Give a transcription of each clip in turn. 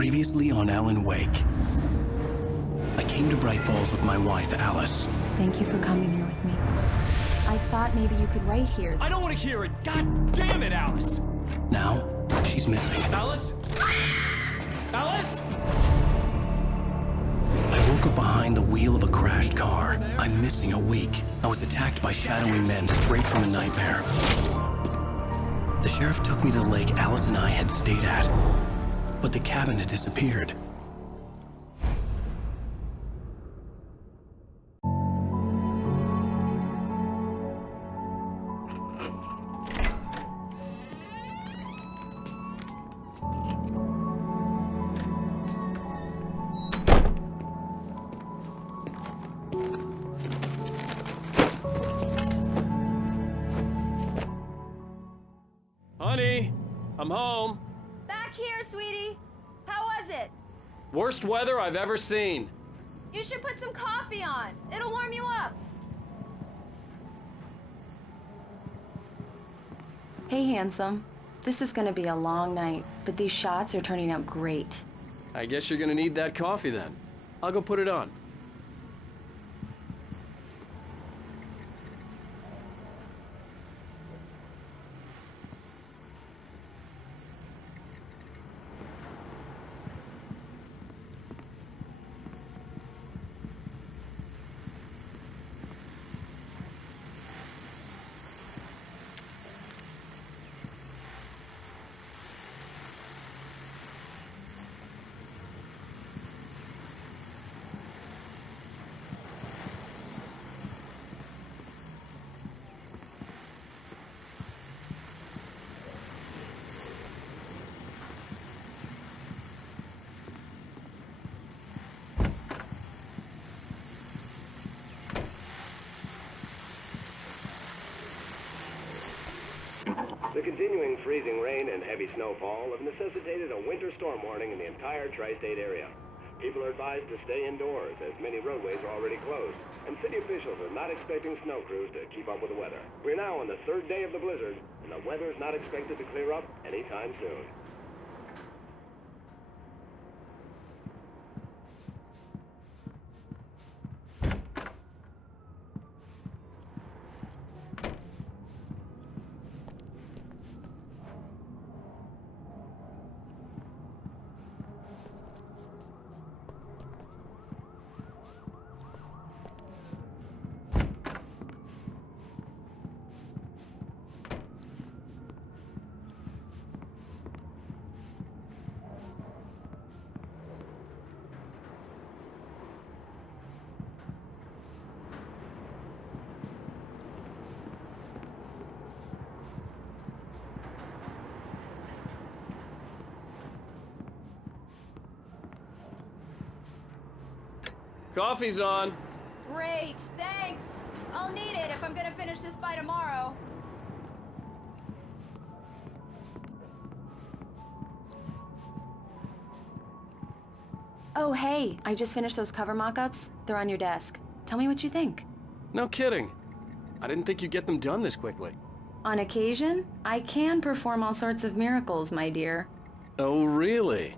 Previously on Alan Wake. I came to Bright Falls with my wife, Alice. Thank you for coming here with me. I thought maybe you could write here. I don't want to hear it! God damn it, Alice! Now, she's missing. Alice? Alice? I woke up behind the wheel of a crashed car. I'm missing a week. I was attacked by shadowy men straight from a nightmare. The sheriff took me to the lake Alice and I had stayed at, but the cabin had disappeared. Honey, I'm home. Back here, sweetie. How was it? Worst weather I've ever seen. You should put some coffee on. It'll warm you up. Hey, handsome. This is gonna be a long night, but these shots are turning out great. I guess you're gonna need that coffee then. I'll go put it on. The continuing freezing rain and heavy snowfall have necessitated a winter storm warning in the entire tri-state area. People are advised to stay indoors as many roadways are already closed, and city officials are not expecting snow crews to keep up with the weather. We're now on the third day of the blizzard, and the weather is not expected to clear up anytime soon. Coffee's on. Great, thanks. I'll need it if I'm gonna finish this by tomorrow. Oh, hey, I just finished those cover mock-ups. They're on your desk. Tell me what you think. No kidding. I didn't think you'd get them done this quickly. On occasion, I can perform all sorts of miracles, my dear. Oh, really?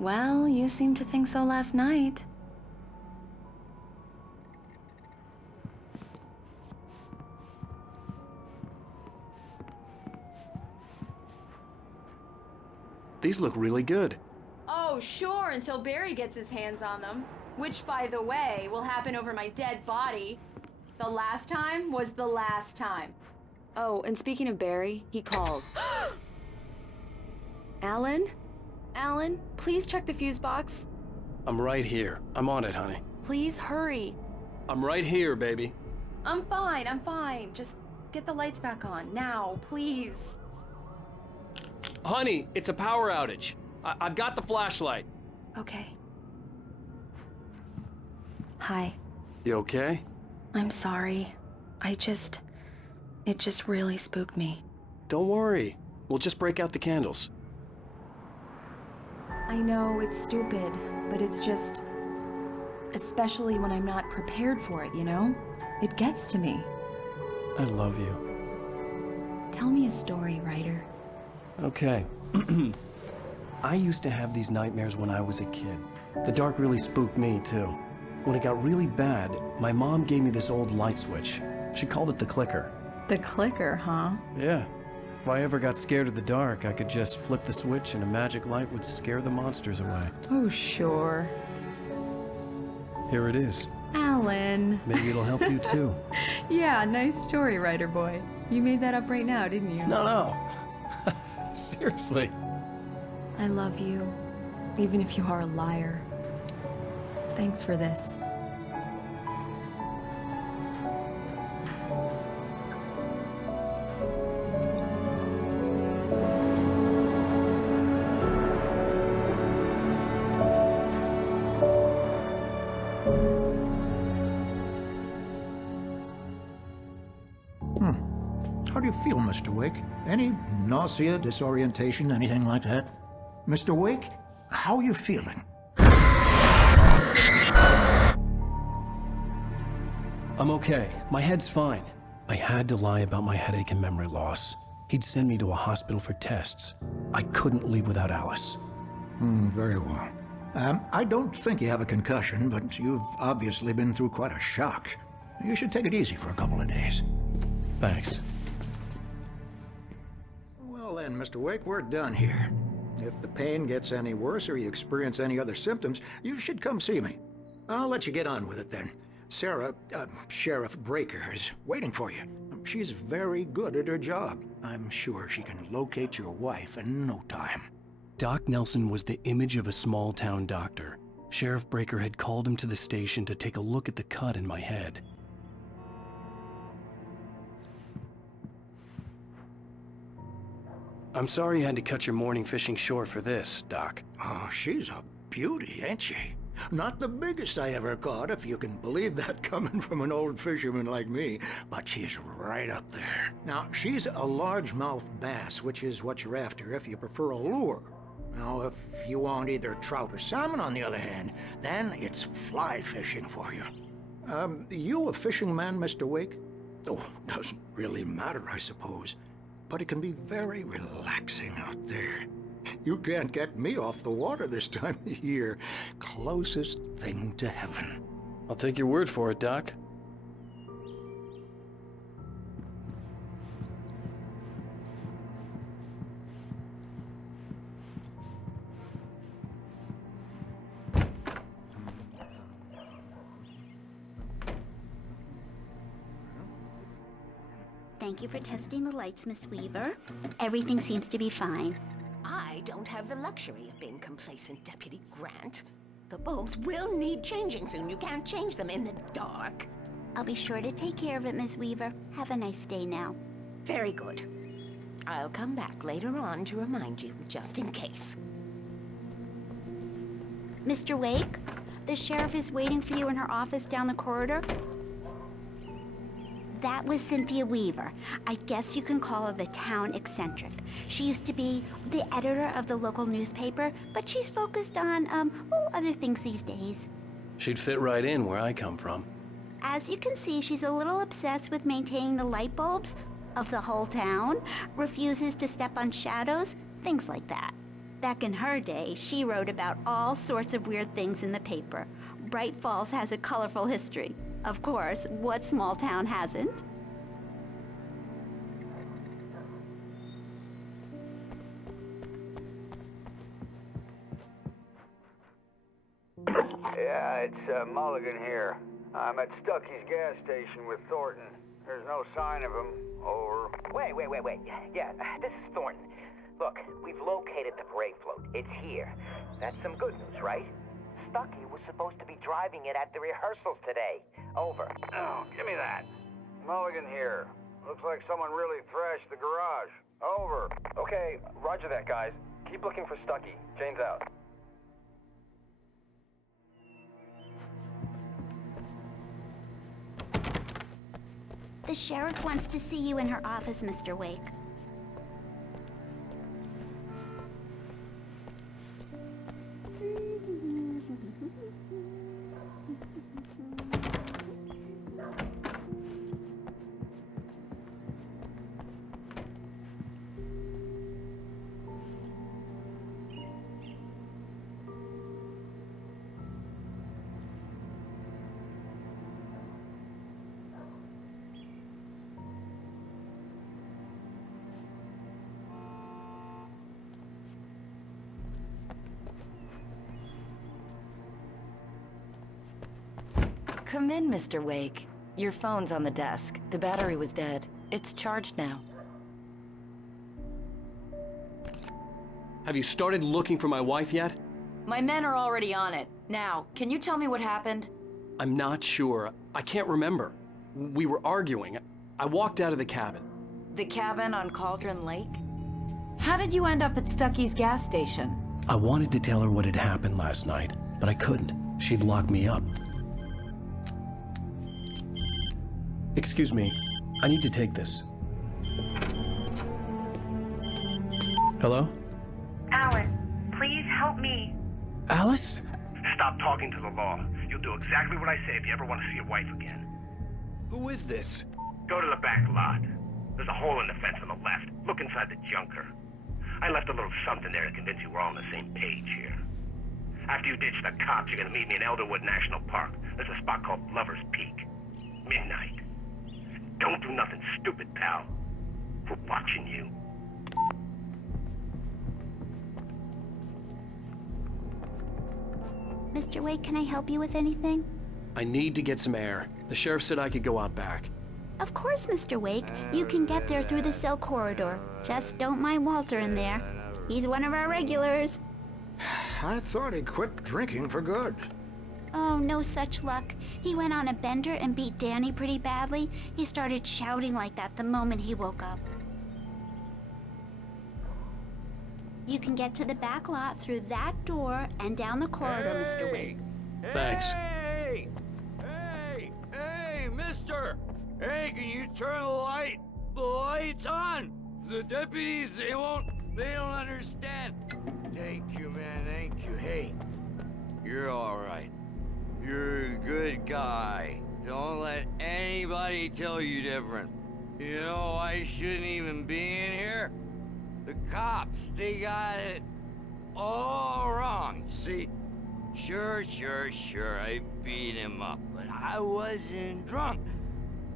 Well, you seemed to think so last night. These look really good. Oh, sure, until Barry gets his hands on them. Which, by the way, will happen over my dead body. The last time was the last time. Oh, and speaking of Barry, he called. Alan? Alan, please check the fuse box. I'm right here. I'm on it, honey. Please hurry. I'm right here, baby. I'm fine. Just get the lights back on, now, please. Honey, it's a power outage. I've got the flashlight. Okay. Hi. You okay? I'm sorry. It just really spooked me. Don't worry. We'll just break out the candles. I know it's stupid, but it's just... especially when I'm not prepared for it, you know? It gets to me. I love you. Tell me a story, writer. Okay. I used to have these nightmares when I was a kid. The dark really spooked me, too. When it got really bad, my mom gave me this old light switch. She called it the clicker. The clicker, huh? Yeah. If I ever got scared of the dark, I could just flip the switch and a magic light would scare the monsters away. Oh, sure. Here it is. Alan. Maybe it'll help you, too. Yeah, nice story, writer boy. You made that up right now, didn't you? No. Seriously. I love you, even if you are a liar. Thanks for this. How do you feel, Mr. Wake? Any nausea, disorientation, anything like that? Mr. Wake, how are you feeling? I'm okay. My head's fine. I had to lie about my headache and memory loss. He'd send me to a hospital for tests. I couldn't leave without Alice. Very well. I don't think you have a concussion, but you've obviously been through quite a shock. You should take it easy for a couple of days. Thanks. Well then, Mr. Wake, we're done here. If the pain gets any worse or you experience any other symptoms, you should come see me. I'll let you get on with it then. Sarah, Sheriff Breaker, is waiting for you. She's very good at her job. I'm sure she can locate your wife in no time. Doc Nelson was the image of a small-town doctor. Sheriff Breaker had called him to the station to take a look at the cut in my head. I'm sorry you had to cut your morning fishing short for this, Doc. Oh, she's a beauty, ain't she? Not the biggest I ever caught, if you can believe that coming from an old fisherman like me, but she's right up there. Now, she's a largemouth bass, which is what you're after if you prefer a lure. Now, if you want either trout or salmon, on the other hand, then it's fly fishing for you. You a fishing man, Mr. Wake? Oh, doesn't really matter, I suppose. But it can be very relaxing out there. You can't get me off the water this time of year. Closest thing to heaven. I'll take your word for it, Doc. Thank you for testing the lights, Miss Weaver. Everything seems to be fine. I don't have the luxury of being complacent, Deputy Grant. The bulbs will need changing soon. You can't change them in the dark. I'll be sure to take care of it, Miss Weaver. Have a nice day now. Very good. I'll come back later on to remind you, just in case. Mr. Wake, the sheriff is waiting for you in her office down the corridor. That was Cynthia Weaver. I guess you can call her the town eccentric. She used to be the editor of the local newspaper, but she's focused on, other things these days. She'd fit right in where I come from. As you can see, she's a little obsessed with maintaining the light bulbs of the whole town, refuses to step on shadows, things like that. Back in her day, she wrote about all sorts of weird things in the paper. Bright Falls has a colorful history. Of course, what small town hasn't? Yeah, it's Mulligan here. I'm at Stucky's gas station with Thornton. There's no sign of him. Over. Wait. Yeah, this is Thornton. Look, we've located the parade float. It's here. That's some good news, right? Stucky was supposed to be driving it at the rehearsals today. Over. Oh, give me that. Mulligan here. Looks like someone really thrashed the garage. Over. Okay, roger that, guys. Keep looking for Stucky. Jane's out. The sheriff wants to see you in her office, Mr. Wake. Come in, Mr. Wake. Your phone's on the desk. The battery was dead. It's charged now. Have you started looking for my wife yet? My men are already on it. Now, can you tell me what happened? I'm not sure. I can't remember. We were arguing. I walked out of the cabin. The cabin on Cauldron Lake? How did you end up at Stucky's gas station? I wanted to tell her what had happened last night, but I couldn't. She'd locked me up. Excuse me. I need to take this. Hello? Alice, please help me. Alice? Stop talking to the law. You'll do exactly what I say if you ever want to see your wife again. Who is this? Go to the back lot. There's a hole in the fence on the left. Look inside the junker. I left a little something there to convince you we're all on the same page here. After you ditch the cops, you're gonna meet me in Elderwood National Park. There's a spot called Lover's Peak. Midnight. Don't do nothing stupid, pal. We're watching you. Mr. Wake, can I help you with anything? I need to get some air. The sheriff said I could go out back. Of course, Mr. Wake. You can get there through the cell corridor. Just don't mind Walter in there. He's one of our regulars. I thought he quit drinking for good. Oh, no such luck. He went on a bender and beat Danny pretty badly. He started shouting like that the moment he woke up. You can get to the back lot through that door and down the corridor, Mr. Wake. Thanks. Hey, mister! Hey, can you turn the light? The light's on! The deputies, they don't understand. Thank you, man, thank you. Hey, you're all right. You're a good guy. Don't let anybody tell you different. You know, I shouldn't even be in here. The cops, they got it all wrong. See, sure, I beat him up, but I wasn't drunk.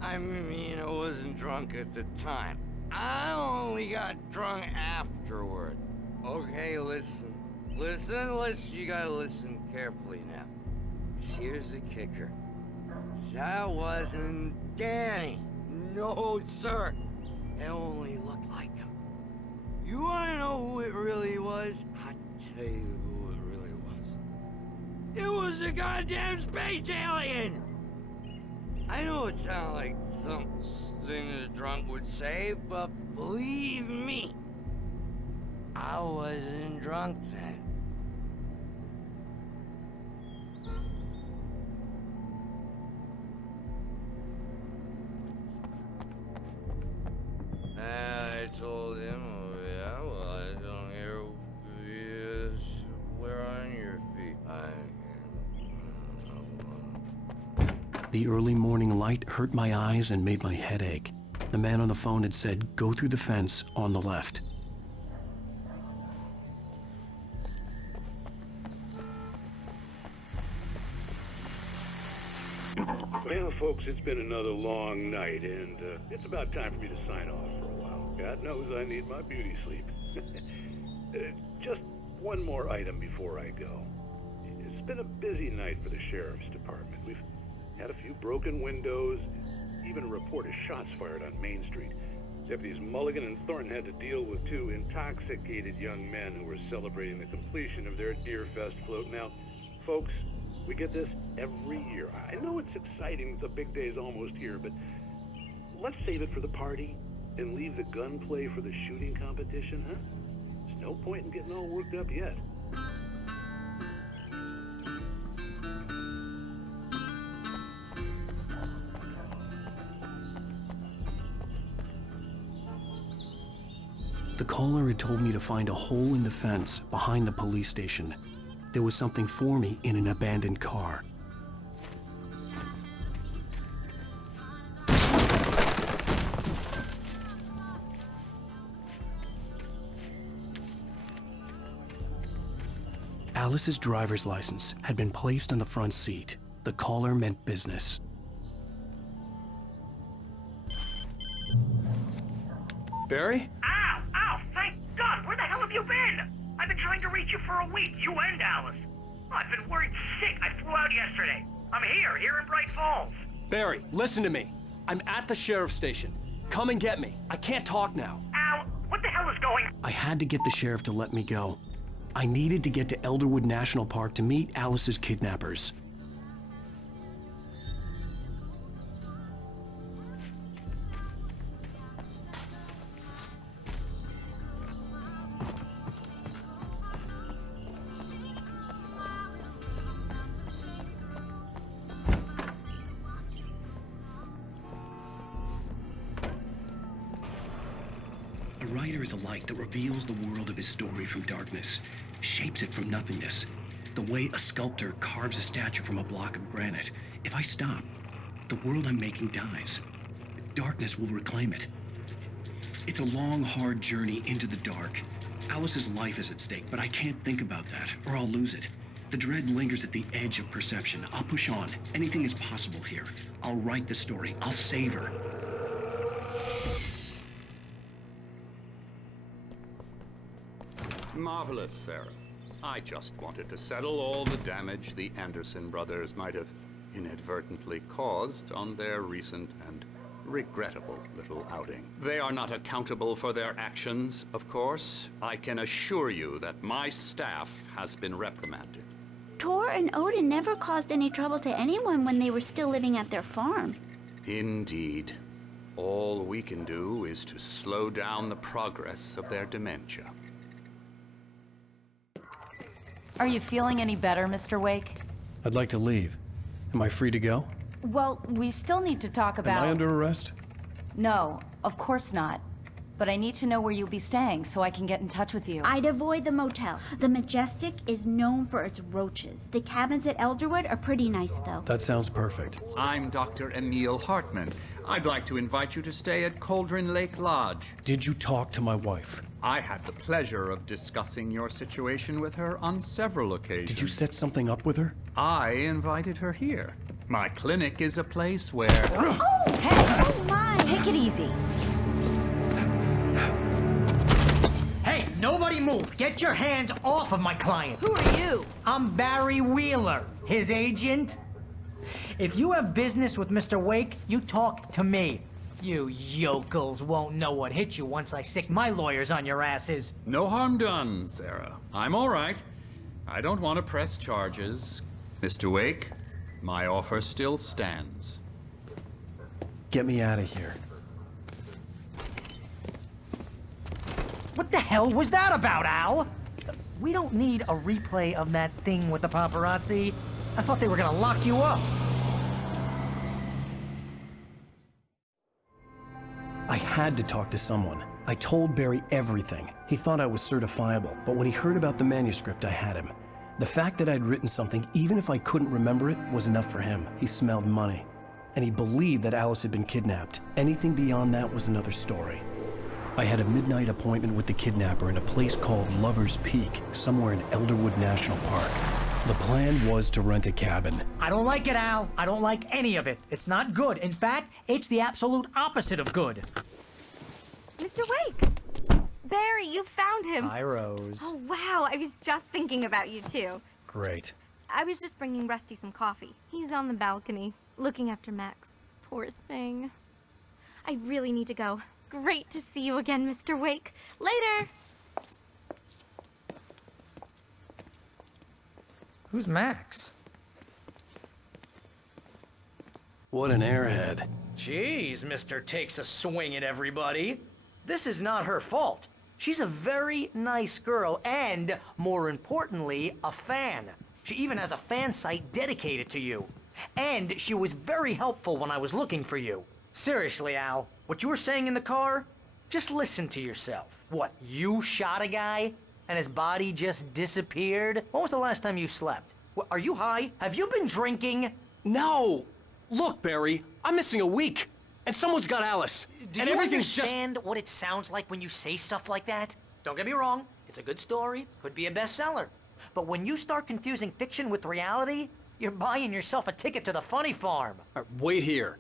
I mean, I wasn't drunk at the time. I only got drunk afterward. Okay, listen, you gotta listen carefully now. Here's the kicker. That wasn't Danny. No, sir. It only looked like him. You wanna know who it really was? I'll tell you who it really was. It was a goddamn space alien! I know it sounds like something a drunk would say, but believe me, I wasn't drunk then. I told him, oh yeah, well, I don't hear you. Where on your feet? The early morning light hurt my eyes and made my head ache. The man on the phone had said, go through the fence on the left. Well, folks, it's been another long night, and it's about time for me to sign off for a while. God knows I need my beauty sleep. Just one more item before I go. It's been a busy night for the sheriff's department. We've had a few broken windows, even a report of shots fired on Main Street. Deputies Mulligan and Thornton had to deal with two intoxicated young men who were celebrating the completion of their Deerfest float. Now, folks, we get this every year. I know it's exciting, the big day's almost here, but let's save it for the party and leave the gunplay for the shooting competition, huh? There's no point in getting all worked up yet. The caller had told me to find a hole in the fence behind the police station. There was something for me in an abandoned car. Alice's driver's license had been placed on the front seat. The caller meant business. Barry? Ow! Thank God! Where the hell have you been? I've been trying to reach you for a week, you and Alice. I've been worried sick. I flew out yesterday. I'm here in Bright Falls. Barry, listen to me. I'm at the sheriff's station. Come and get me. I can't talk now. Al, what the hell is going on? I had to get the sheriff to let me go. I needed to get to Elderwood National Park to meet Alice's kidnappers. A writer is a light that reveals the world of his story from darkness, shapes it from nothingness. The way a sculptor carves a statue from a block of granite. If I stop, the world I'm making dies. Darkness will reclaim it. It's a long, hard journey into the dark. Alice's life is at stake, but I can't think about that, or I'll lose it. The dread lingers at the edge of perception. I'll push on. Anything is possible here. I'll write the story. I'll save her. Marvelous, Sarah. I just wanted to settle all the damage the Anderson brothers might have inadvertently caused on their recent and regrettable little outing. They are not accountable for their actions, of course. I can assure you that my staff has been reprimanded. Tor and Odin never caused any trouble to anyone when they were still living at their farm. Indeed. All we can do is to slow down the progress of their dementia. Are you feeling any better, Mr. Wake? I'd like to leave. Am I free to go? Well, we still need to talk about... Am I under arrest? No, of course not. But I need to know where you'll be staying so I can get in touch with you. I'd avoid the motel. The Majestic is known for its roaches. The cabins at Elderwood are pretty nice, though. That sounds perfect. I'm Dr. Emil Hartman. I'd like to invite you to stay at Cauldron Lake Lodge. Did you talk to my wife? I had the pleasure of discussing your situation with her on several occasions. Did you set something up with her? I invited her here. My clinic is a place where... Oh! Hey! Oh, my! Take it easy. Hey, nobody move! Get your hands off of my client! Who are you? I'm Barry Wheeler, his agent. If you have business with Mr. Wake, you talk to me. You yokels won't know what hit you once I sick my lawyers on your asses. No harm done, Sarah. I'm all right. I don't want to press charges. Mr. Wake, my offer still stands. Get me out of here. What the hell was that about, Al? We don't need a replay of that thing with the paparazzi. I thought they were gonna lock you up. I had to talk to someone. I told Barry everything. He thought I was certifiable, but when he heard about the manuscript, I had him. The fact that I'd written something, even if I couldn't remember it, was enough for him. He smelled money. And he believed that Alice had been kidnapped. Anything beyond that was another story. I had a midnight appointment with the kidnapper in a place called Lover's Peak, somewhere in Elderwood National Park. The plan was to rent a cabin. I don't like it, Al. I don't like any of it. It's not good. In fact, it's the absolute opposite of good. Mr. Wake! Barry, you found him. Hi, Rose. Oh, wow. I was just thinking about you, too. Great. I was just bringing Rusty some coffee. He's on the balcony, looking after Max. Poor thing. I really need to go. Great to see you again, Mr. Wake. Later! Who's Max? What an airhead. Jeez, Mr. Takes a swing at everybody. This is not her fault. She's a very nice girl and, more importantly, a fan. She even has a fan site dedicated to you. And she was very helpful when I was looking for you. Seriously, Al, what you were saying in the car? Just listen to yourself. What, you shot a guy and his body just disappeared? When was the last time you slept? What, are you high? Have you been drinking? No! Look, Barry, I'm missing a week. And someone's got Alice. Do and you everything's understand what it sounds like when you say stuff like that? Don't get me wrong, it's a good story, could be a bestseller. But when you start confusing fiction with reality, you're buying yourself a ticket to the funny farm. Wait here.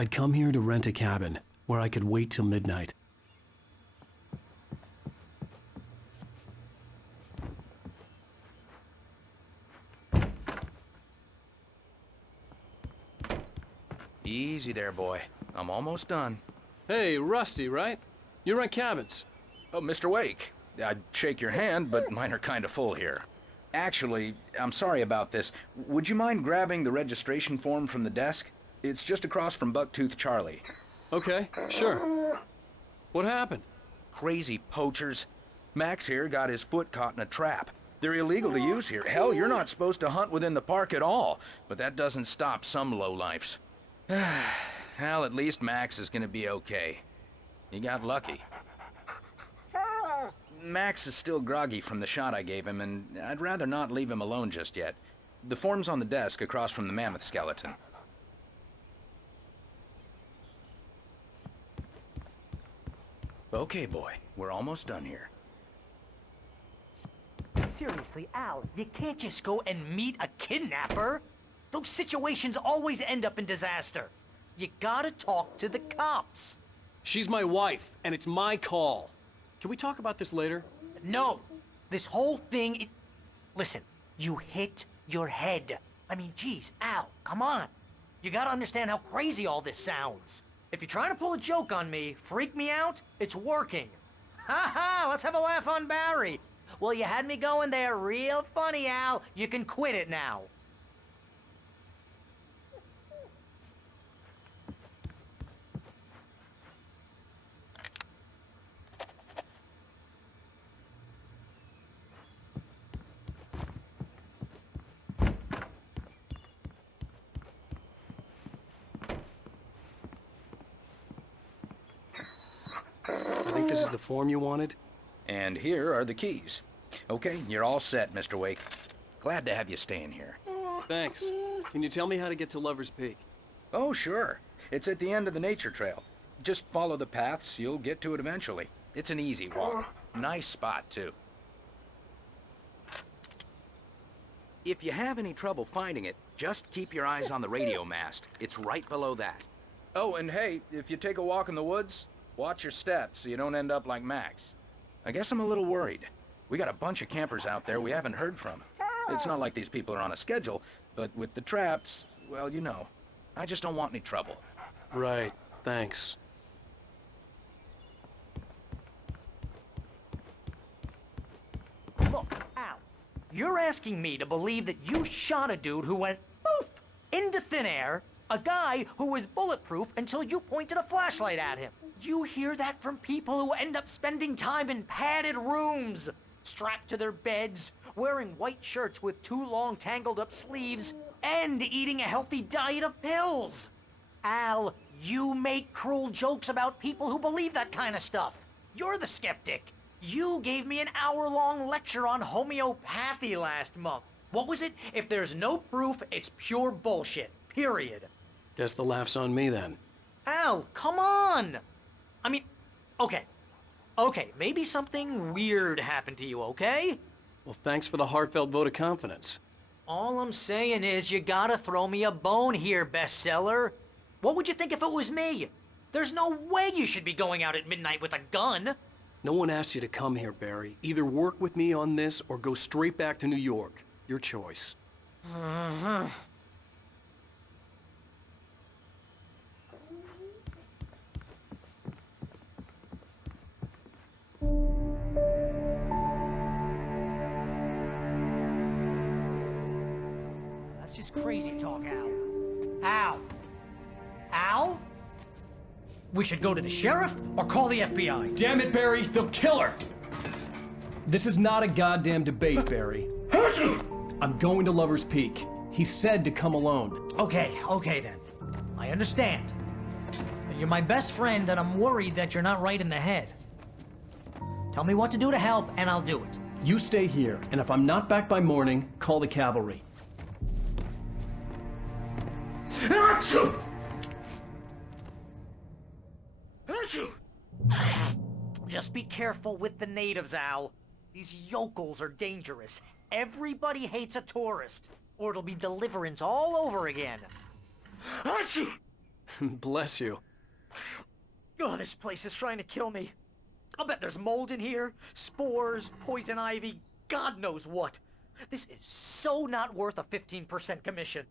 I'd come here to rent a cabin where I could wait till midnight. Easy there, boy. I'm almost done. Hey, Rusty, right? You rent cabins. Oh, Mr. Wake. I'd shake your hand, but mine are kind of full here. Actually, I'm sorry about this. Would you mind grabbing the registration form from the desk? It's just across from Bucktooth Charlie. Okay, sure. What happened? Crazy poachers. Max here got his foot caught in a trap. They're illegal to use here. Hell, you're not supposed to hunt within the park at all. But that doesn't stop some lowlifes. Well, at least Max is gonna be okay. He got lucky. Max is still groggy from the shot I gave him, and I'd rather not leave him alone just yet. The form's on the desk across from the mammoth skeleton. Okay, boy. We're almost done here. Seriously, Al, you can't just go and meet a kidnapper. Those situations always end up in disaster. You gotta talk to the cops. She's my wife, and it's my call. Can we talk about this later? No. This whole thing Listen, you hit your head. I mean, geez, Al, come on. You gotta understand how crazy all this sounds. If you're trying to pull a joke on me, freak me out, it's working. Ha ha, let's have a laugh on Barry. Well, you had me going there real funny, Al. You can quit it now. I think this is the form you wanted. And here are the keys. Okay, you're all set, Mr. Wake. Glad to have you staying here. Thanks. Can you tell me how to get to Lover's Peak? Oh, sure. It's at the end of the nature trail. Just follow the paths, you'll get to it eventually. It's an easy walk. Nice spot, too. If you have any trouble finding it, just keep your eyes on the radio mast. It's right below that. Oh, and hey, if you take a walk in the woods, watch your steps so you don't end up like Max. I guess I'm a little worried. We got a bunch of campers out there we haven't heard from. It's not like these people are on a schedule, but with the traps, well, you know. I just don't want any trouble. Right, thanks. Look, Al, you're asking me to believe that you shot a dude who went poof into thin air, a guy who was bulletproof until you pointed a flashlight at him. You hear that from people who end up spending time in padded rooms, strapped to their beds, wearing white shirts with too long tangled up sleeves, and eating a healthy diet of pills. Al, you make cruel jokes about people who believe that kind of stuff. You're the skeptic. You gave me an hour-long lecture on homeopathy last month. What was it? If there's no proof, it's pure bullshit. Period. Guess the laugh's on me then. Al, come on! I mean, okay, maybe something weird happened to you, okay? Well, thanks for the heartfelt vote of confidence. All I'm saying is you gotta throw me a bone here, bestseller. What would you think if it was me? There's no way you should be going out at midnight with a gun. No one asked you to come here, Barry. Either work with me on this or go straight back to New York. Your choice. That's just crazy talk, Al. Al? Al? We should go to the sheriff or call the FBI. Damn it, Barry, they'll kill her! This is not a goddamn debate, Barry. I'm going to Lover's Peak. He said to come alone. Okay then. I understand. You're my best friend and I'm worried that you're not right in the head. Tell me what to do to help and I'll do it. You stay here, and if I'm not back by morning, call the cavalry. Just be careful with the natives, Al. These yokels are dangerous. Everybody hates a tourist, or it'll be Deliverance all over again. Bless you. Oh, this place is trying to kill me. I'll bet there's mold in here, spores, poison ivy, God knows what. This is so not worth a 15% commission.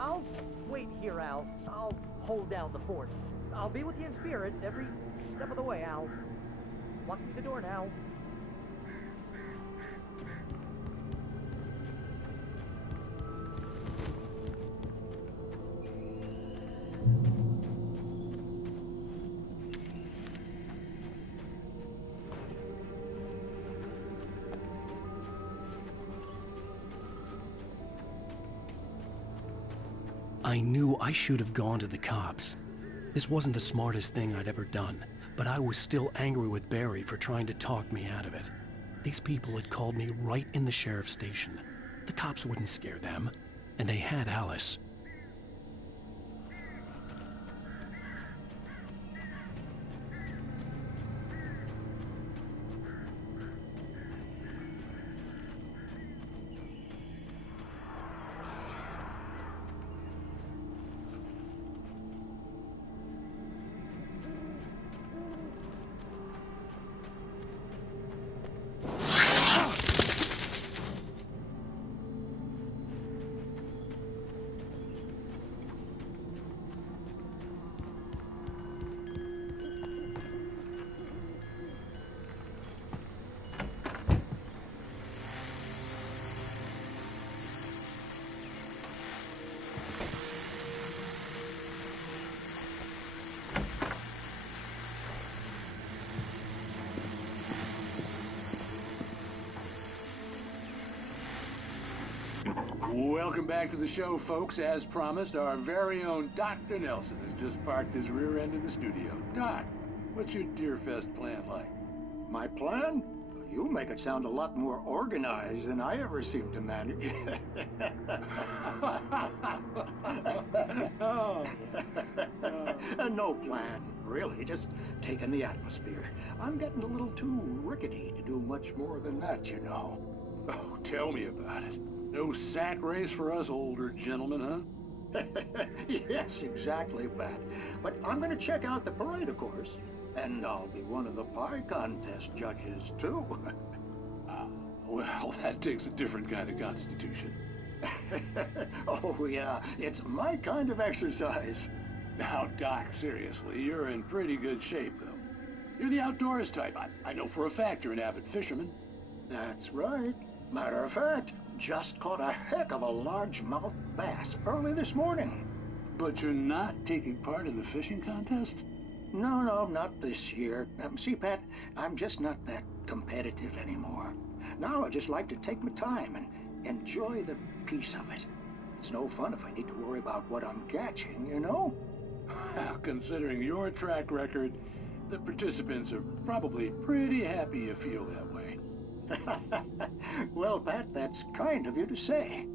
I'll wait here, Al. I'll hold down the fort. I'll be with you in spirit every step of the way, Al. Walk through the door now. I knew I should have gone to the cops. This wasn't the smartest thing I'd ever done, but I was still angry with Barry for trying to talk me out of it. These people had called me right in the sheriff's station. The cops wouldn't scare them, and they had Alice. Welcome back to the show, folks. As promised, our very own Dr. Nelson has just parked his rear end in the studio. Doc, what's your Deerfest plan like? My plan? You make it sound a lot more organized than I ever seem to manage. No plan, really. Just taking the atmosphere. I'm getting a little too rickety to do much more than that, you know. Oh, tell me about it. No sack race for us older gentlemen, huh? Yes, exactly, Pat. But I'm gonna check out the parade, of course. And I'll be one of the pie contest judges, too. Well, that takes a different kind of constitution. Oh, yeah. It's my kind of exercise. Now, Doc, seriously, you're in pretty good shape, though. You're the outdoors type. I know for a fact you're an avid fisherman. That's right. Matter of fact, just caught a heck of a largemouth bass early this morning. But you're not taking part in the fishing contest? No, not this year. See, Pat, I'm just not that competitive anymore. Now I just like to take my time and enjoy the peace of it. It's no fun if I need to worry about what I'm catching, you know? Well, considering your track record, the participants are probably pretty happy you feel that way. Well, Pat, that's kind of you to say.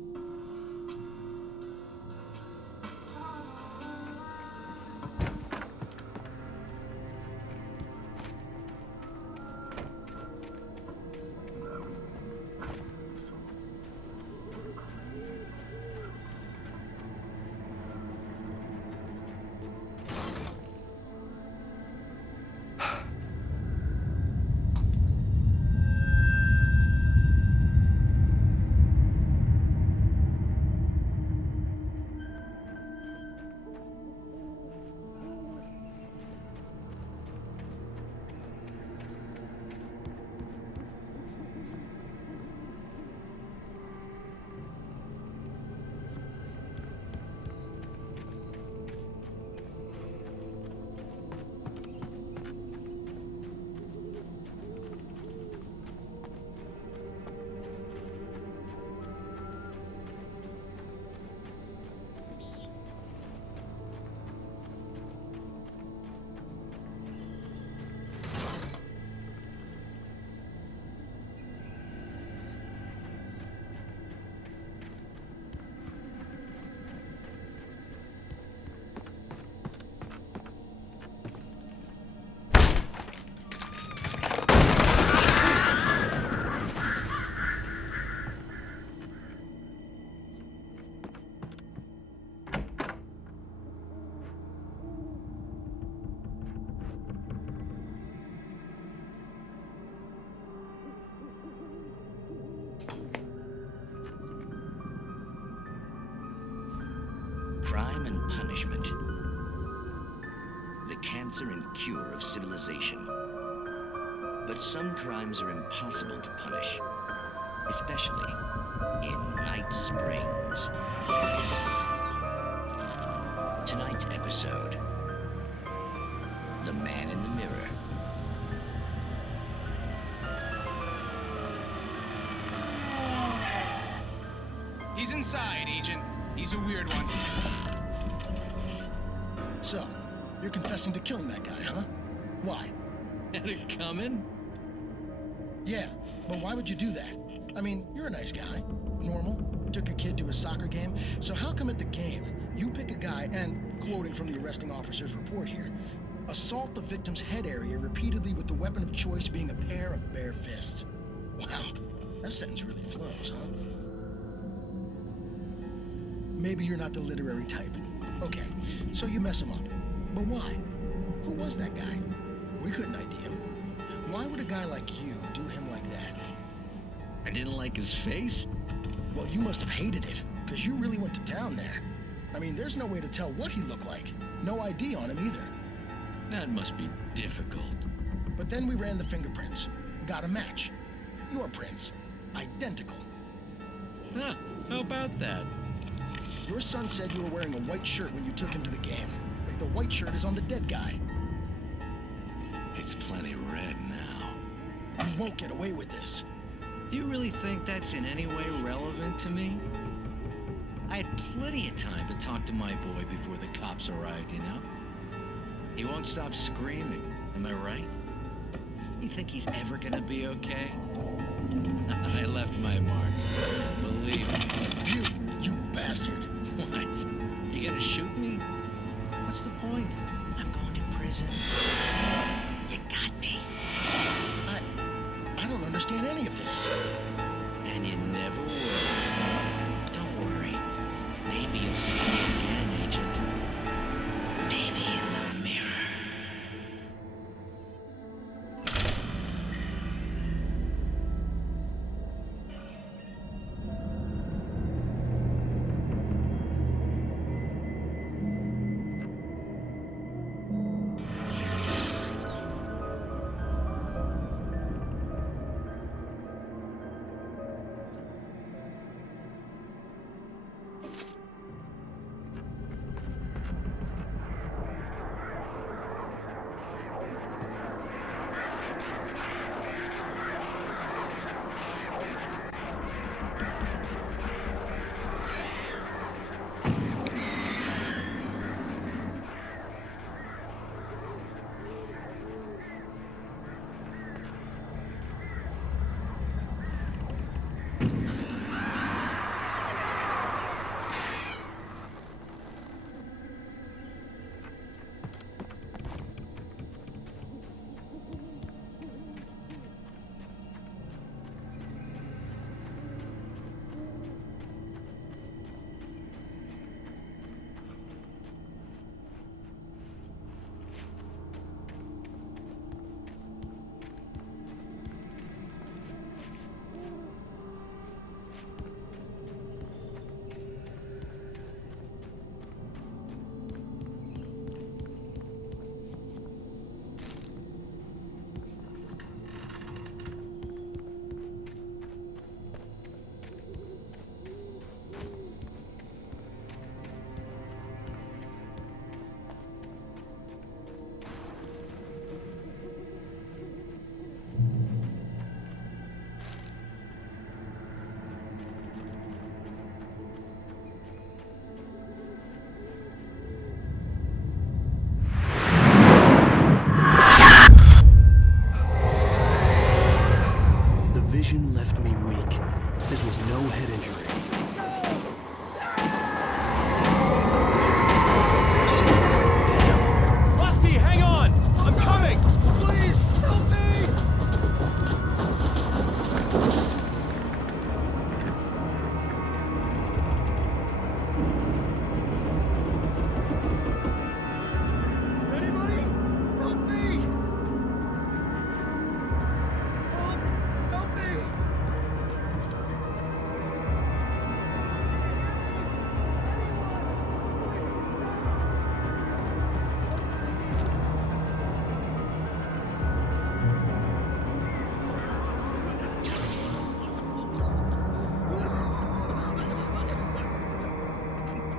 crime and punishment. The cancer and cure of civilization. But some crimes are impossible to punish, especially in Night Springs. Tonight's episode, The Man in the Mirror. He's inside, Agent. He's a weird one. So, you're confessing to killing that guy, huh? Why? Had it coming? Yeah, but why would you do that? I mean, you're a nice guy. Normal. Took a kid to a soccer game. So how come at the game, you pick a guy and, quoting from the arresting officer's report here, assault the victim's head area repeatedly with the weapon of choice being a pair of bare fists? Wow, that sentence really flows, huh? Maybe you're not the literary type. Okay, so you mess him up. But why? Who was that guy? We couldn't ID him. Why would a guy like you do him like that? I didn't like his face? Well, you must have hated it, because you really went to town there. I mean, there's no way to tell what he looked like. No ID on him either. That must be difficult. But then we ran the fingerprints. Got a match. Your prints. Identical. Huh, how about that? Your son said you were wearing a white shirt when you took him to the game. The white shirt is on the dead guy. It's plenty red now. You won't get away with this. Do you really think that's in any way relevant to me? I had plenty of time to talk to my boy before the cops arrived, you know? He won't stop screaming, am I right? You think he's ever gonna be okay? I left my mark. Believe me. You bastard. What? You gonna shoot me? What's the point? I'm going to prison. You got me. I don't understand any of this. And you never will. Don't worry. Maybe you'll see me again, Agent. Maybe in the mirror.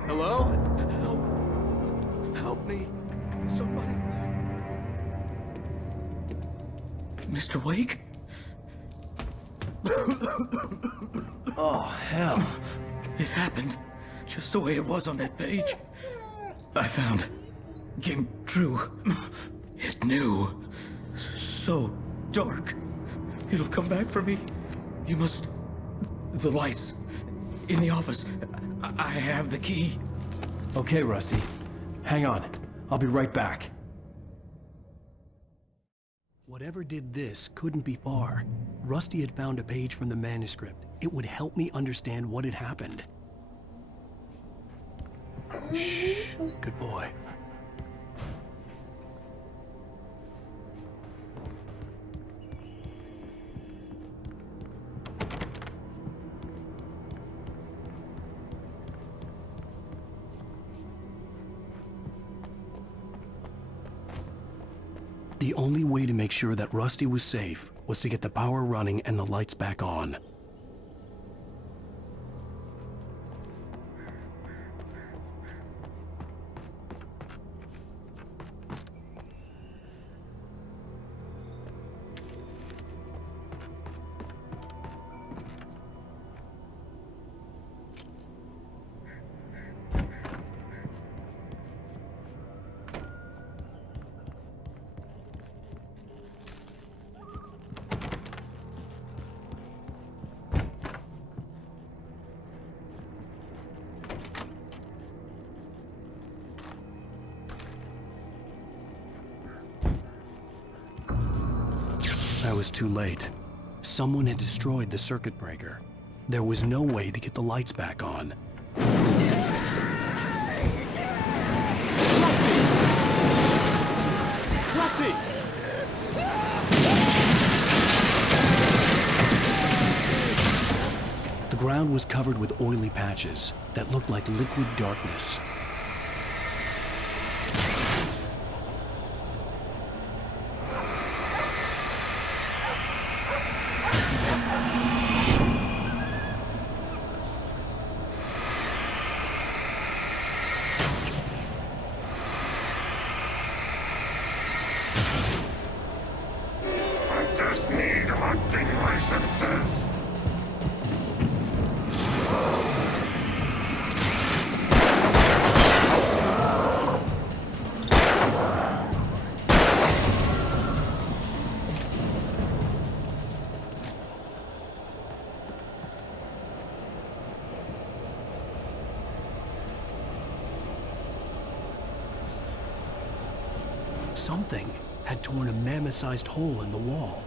Hello? Help me. Somebody. Mr. Wake? Oh, hell. It happened just the way it was on that page. I found. Came true. It knew. So dark. It'll come back for me. You must... The lights. In the office. I have the key. Okay, Rusty. Hang on. I'll be right back. Whatever did this couldn't be far. Rusty had found a page from the manuscript. It would help me understand what had happened. Shh. Good boy. The only way to make sure that Rusty was safe was to get the power running and the lights back on. I was too late. Someone had destroyed the circuit breaker. There was no way to get the lights back on. Rusty! The ground was covered with oily patches that looked like liquid darkness. Hunters need hunting licenses. Something had torn a mammoth-sized hole in the wall.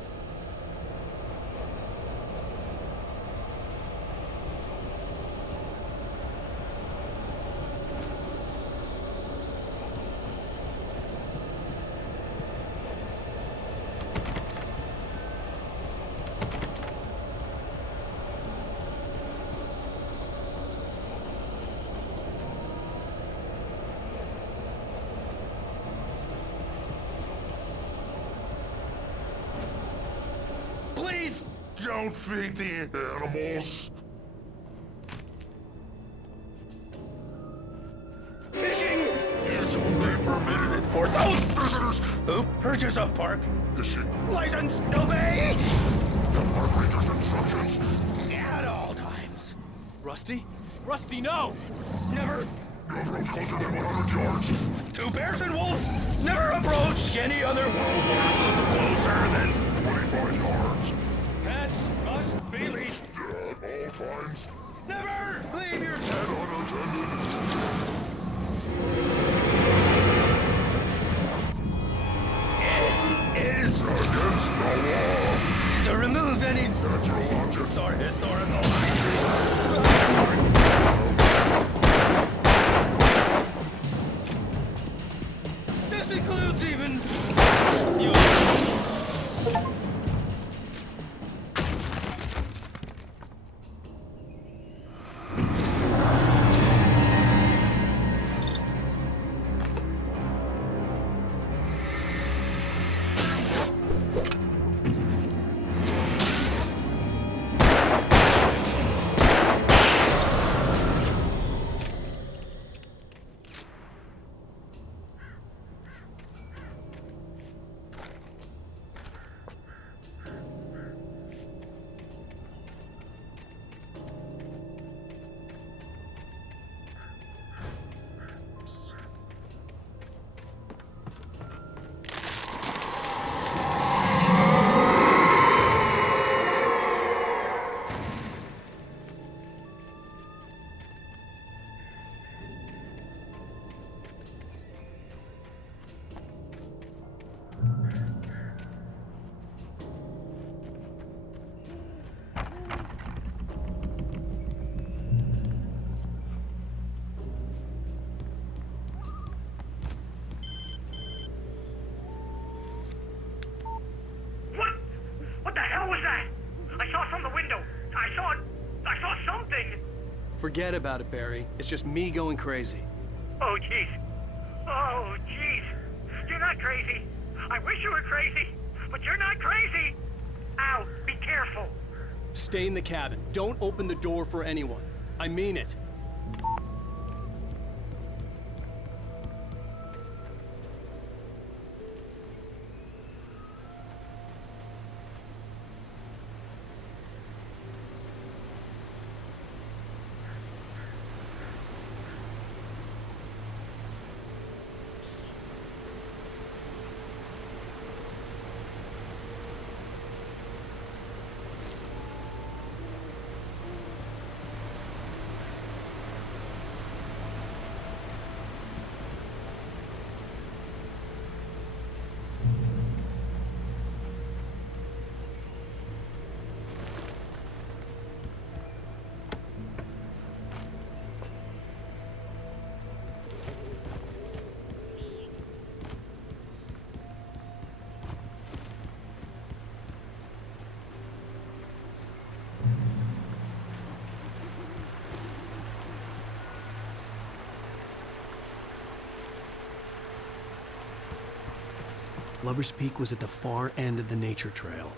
Please don't feed the animals. Fishing is only permitted for those visitors who purchase a park fishing license. Obey the park ranger's instructions at all times. Rusty? Rusty, no! Never. No approach closer than 100 yards. Two bears and wolves never approach any other closer than 25 yards. Pets must be leashed At all times. Never leave your Pet unattended. It is against the law to remove any natural objects or historical This includes even you. Forget about it, Barry. It's just me going crazy. Oh, jeez. Oh, jeez. You're not crazy. I wish you were crazy, but you're not crazy. Ow, be careful. Stay in the cabin. Don't open the door for anyone. I mean it. Lover's Peak was at the far end of the nature trail.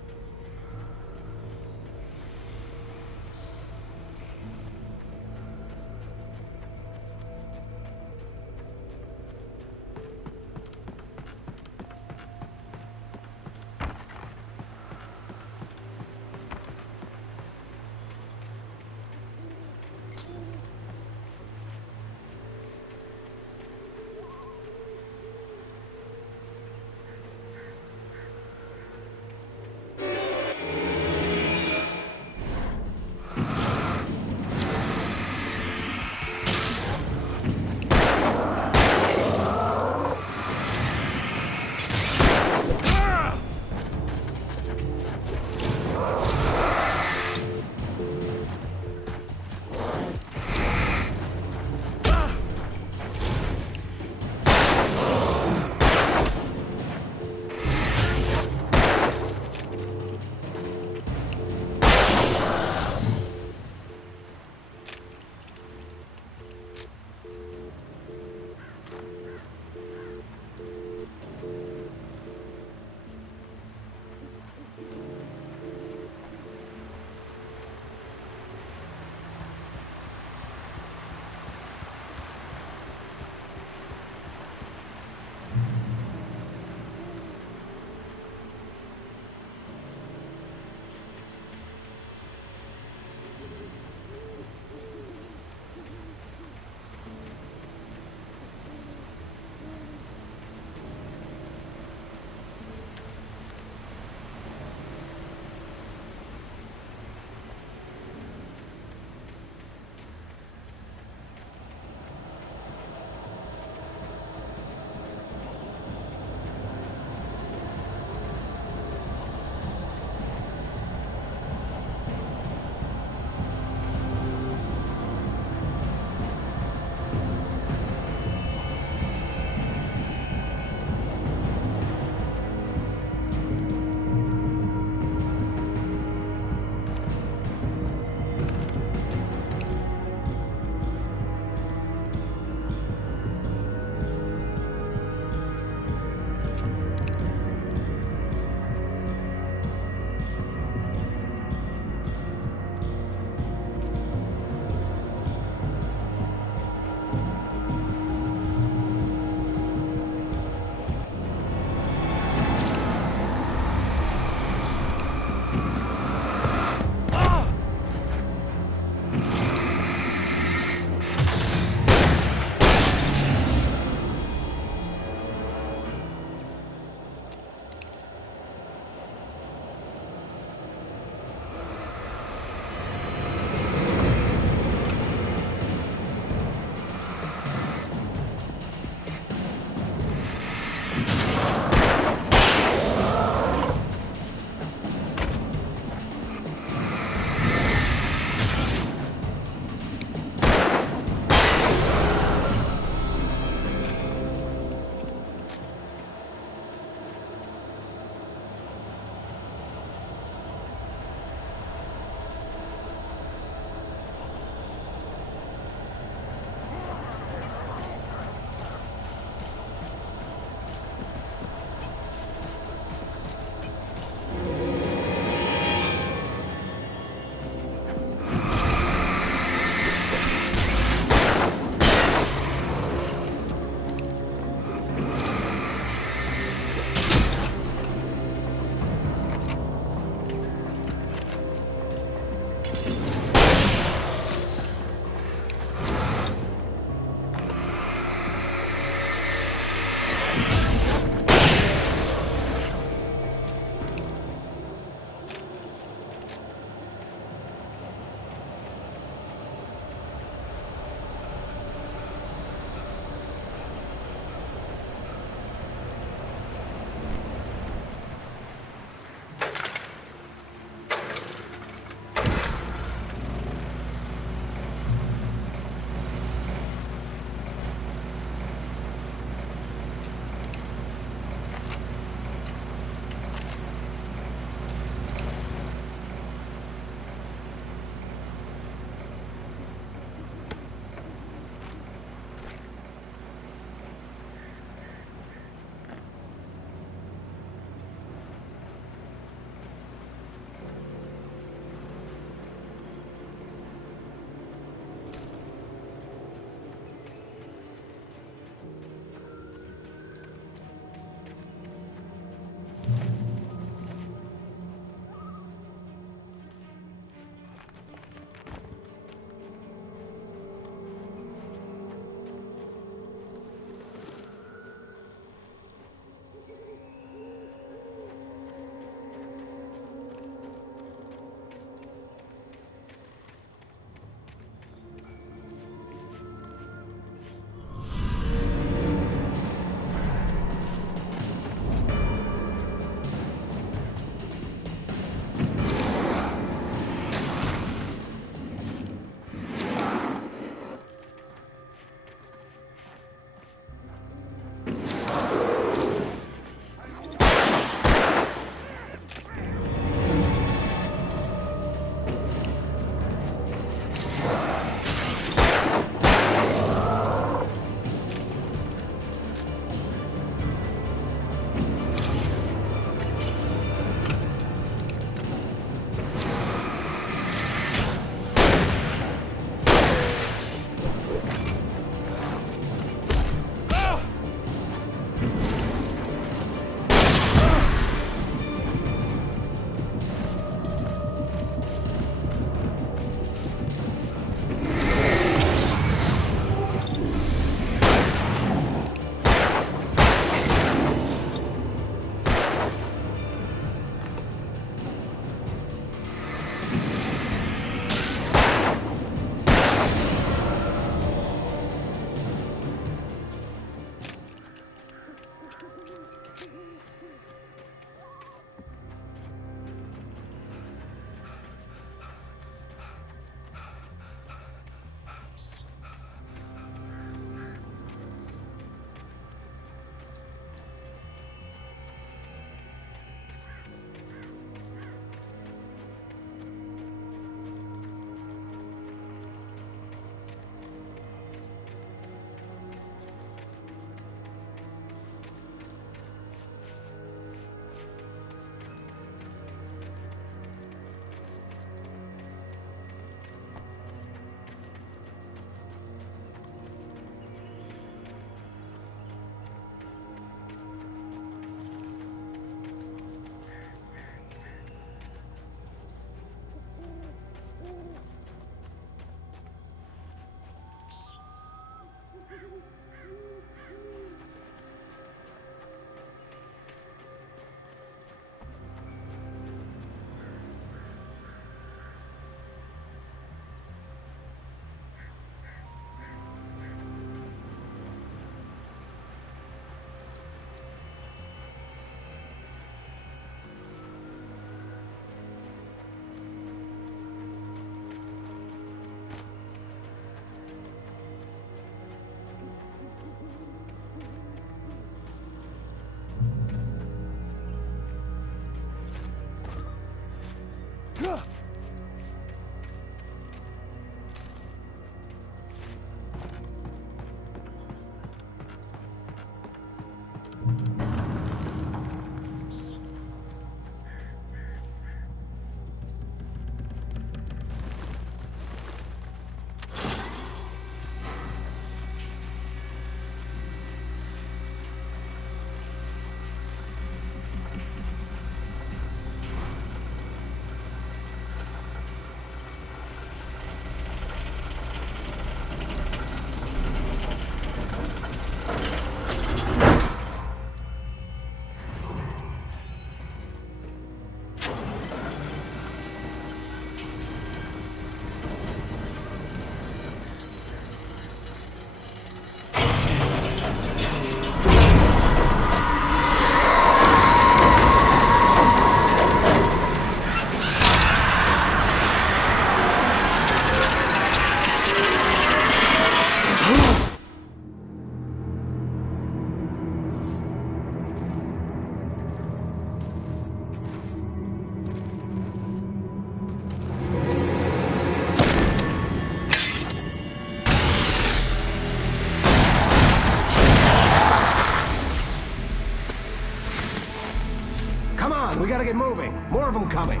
Come on, we gotta get moving. More of them coming.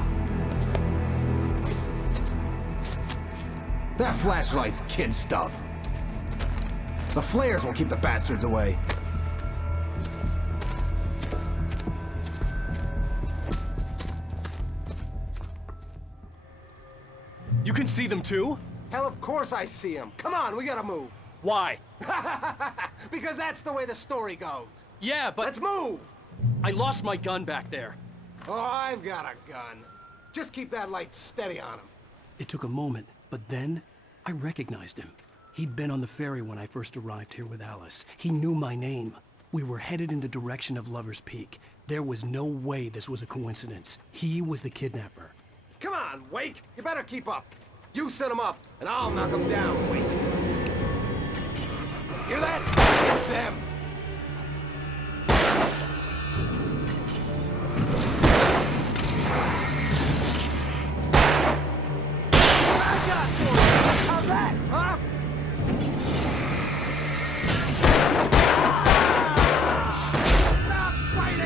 That flashlight's kid stuff. The flares will keep the bastards away. You can see them too? Hell, of course I see them. Come on, we gotta move. Why? Because that's the way the story goes. Yeah, but... Let's move! I lost my gun back there. Oh, I've got a gun. Just keep that light steady on him. It took a moment, but then I recognized him. He'd been on the ferry when I first arrived here with Alice. He knew my name. We were headed in the direction of Lover's Peak. There was no way this was a coincidence. He was the kidnapper. Come on, Wake! You better keep up. You set him up, and I'll knock him down, Wake. Hear that? It's them! I got for you! How's that, huh? Stop fighting me!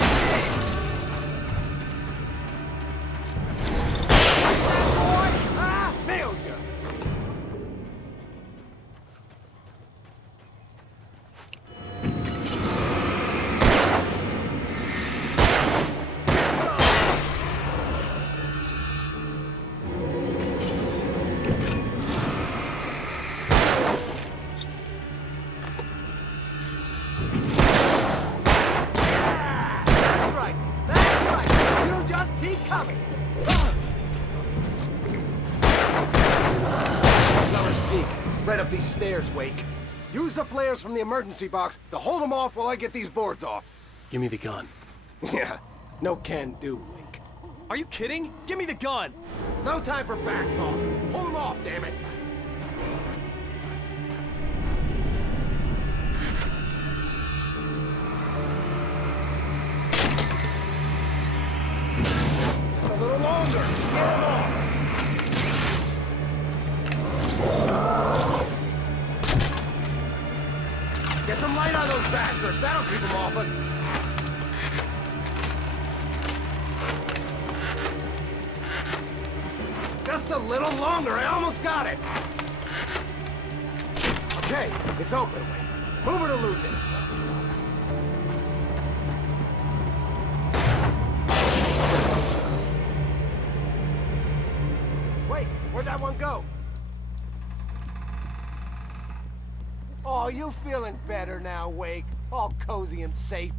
Boy! Ah! Nailed you! These stairs, Wake. Use the flares from the emergency box to hold them off while I get these boards off. Give me the gun. Yeah, no can do, Wake. Are you kidding? Give me the gun! No time for back talk. Hold them off, damn it! Just a little longer. Scare them off. Get some light on those bastards! That'll keep them off us! Just a little longer, I almost got it! Okay, it's open, Wake. Move it or lose it. Wake, where'd that one go? Oh, you feeling better now, Wake? All cozy and safe.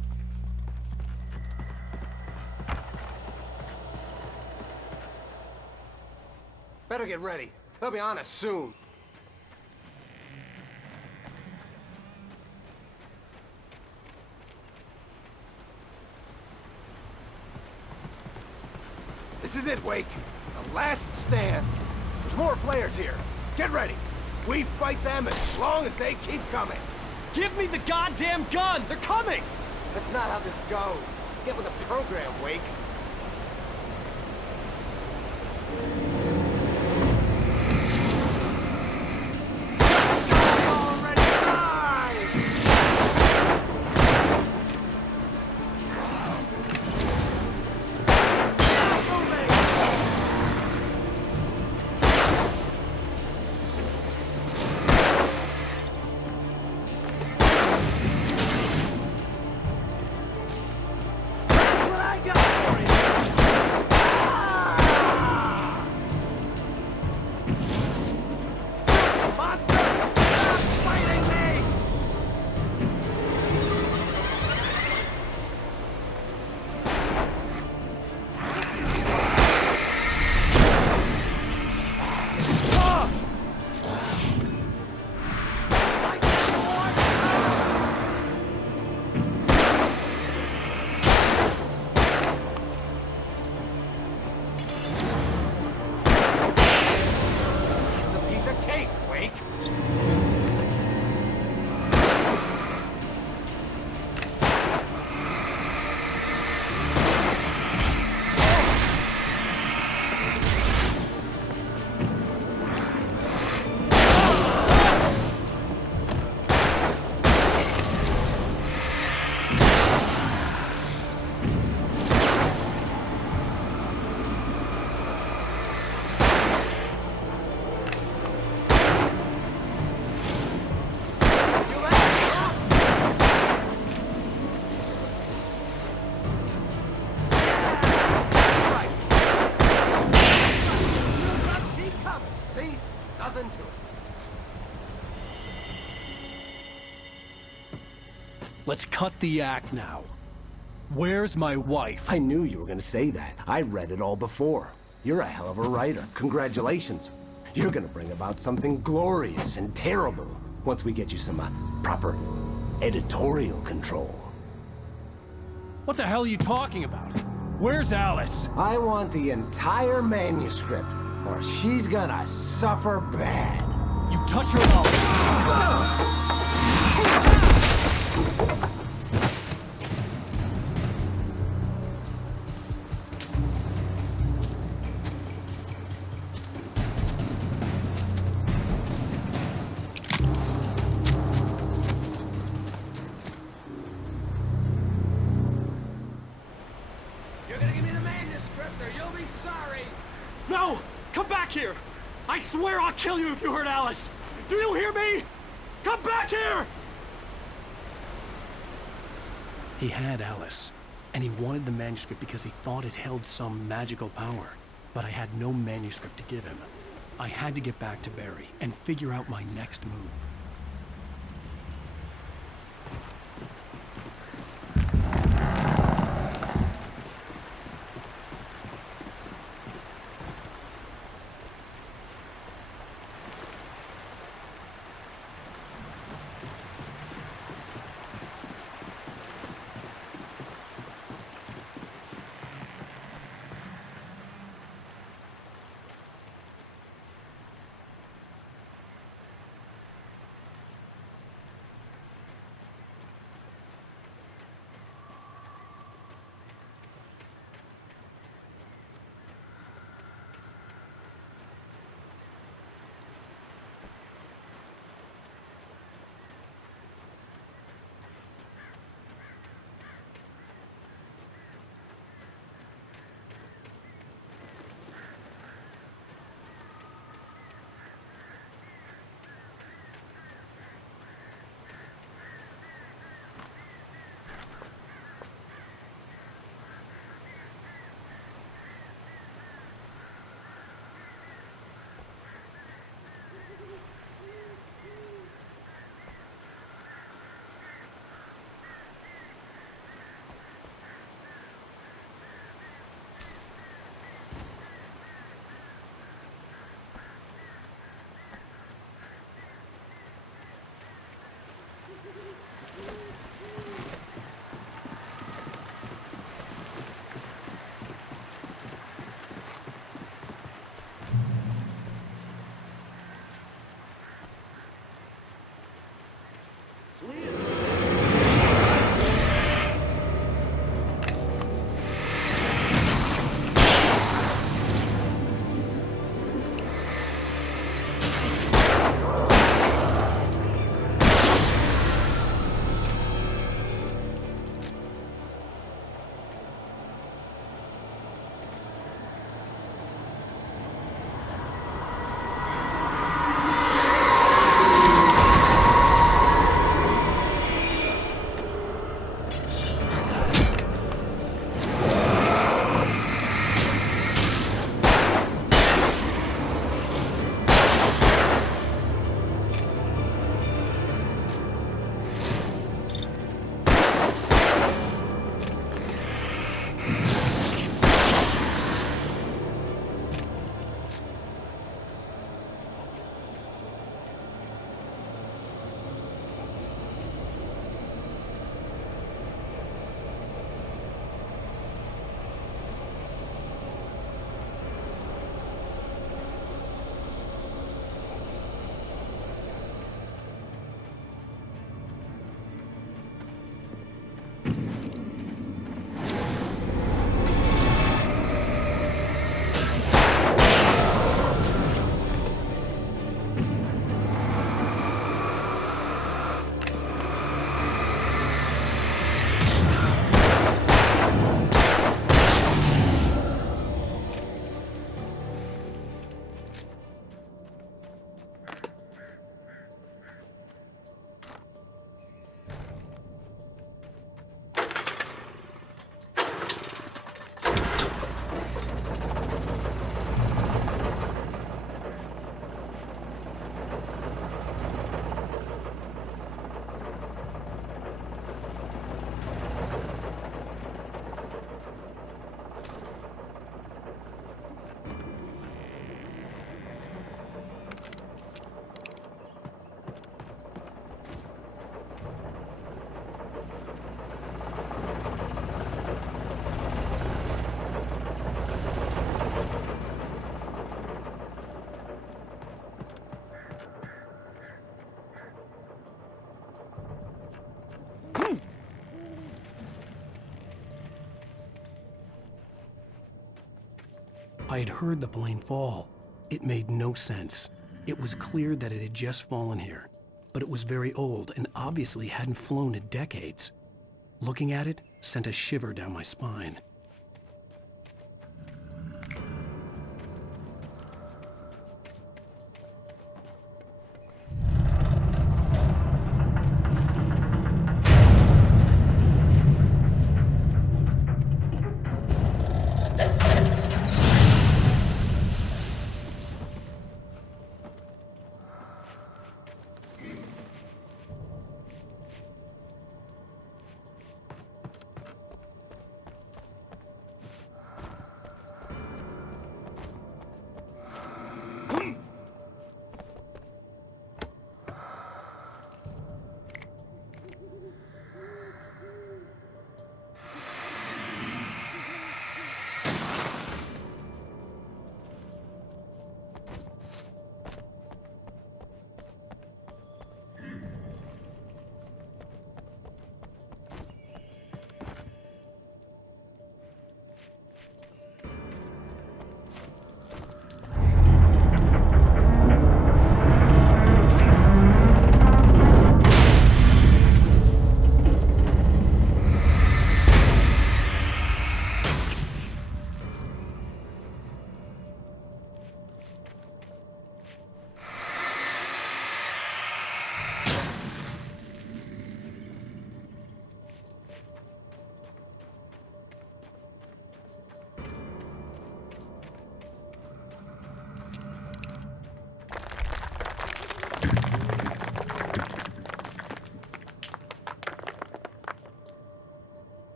Better get ready. They'll be on us soon. This is it, Wake. The last stand. There's more flares here. Get ready. We fight them as long as they keep coming. Give me the goddamn gun! They're coming! That's not how this goes. Get with the program, Wake. Let's cut the act now. Where's my wife? I knew you were gonna say that. I read it all before. You're a hell of a writer. Congratulations. You're gonna bring about something glorious and terrible once we get you some proper editorial control. What the hell are you talking about? Where's Alice? I want the entire manuscript, or she's gonna suffer bad. You touch her mouth. You're gonna give me the manuscript or you'll be sorry. No! Come back here! I swear I'll kill you if you hurt Alice! Do you hear me? Come back here! He had Alice, and he wanted the manuscript because he thought it held some magical power. But I had no manuscript to give him. I had to get back to Barry and figure out my next move. I had heard the plane fall. It made no sense. It was clear that it had just fallen here, but it was very old and obviously hadn't flown in decades. Looking at it sent a shiver down my spine.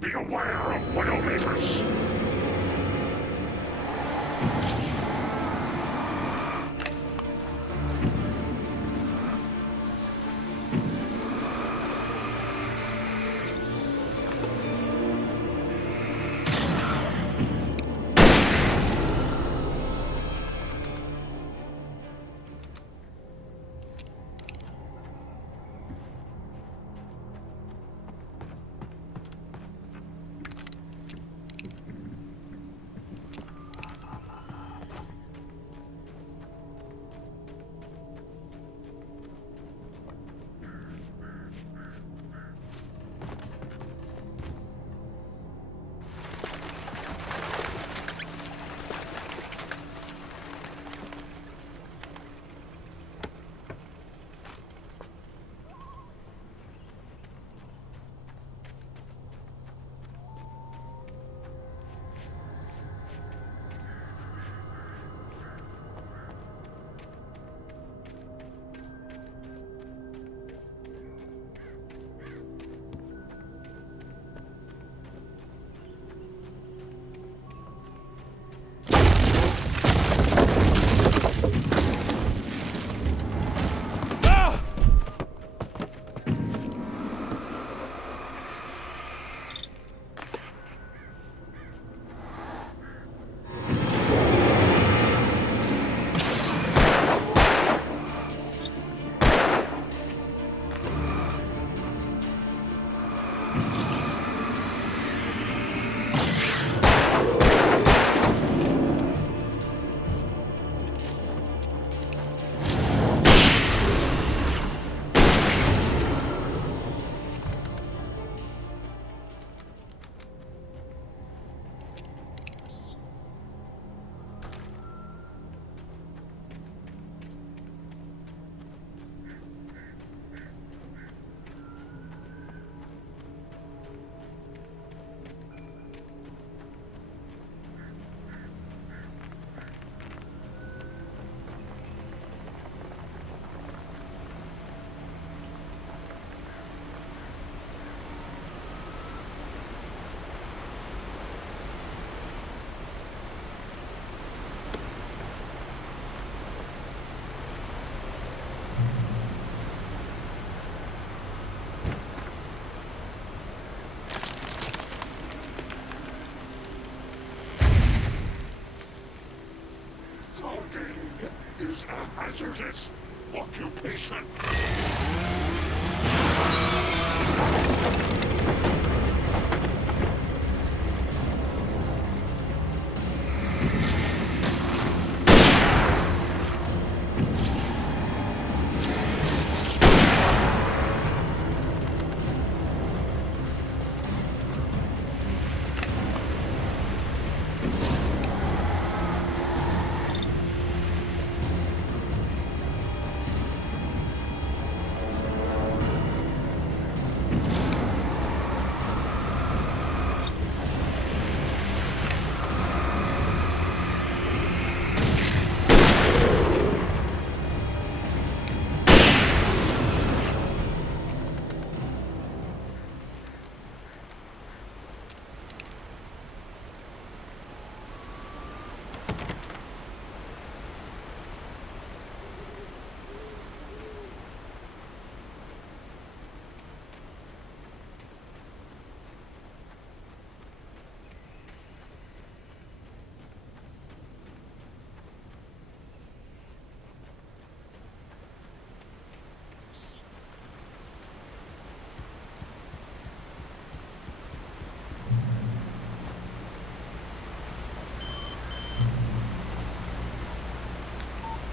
Be aware of Widowmakers! Is a hazardous occupation.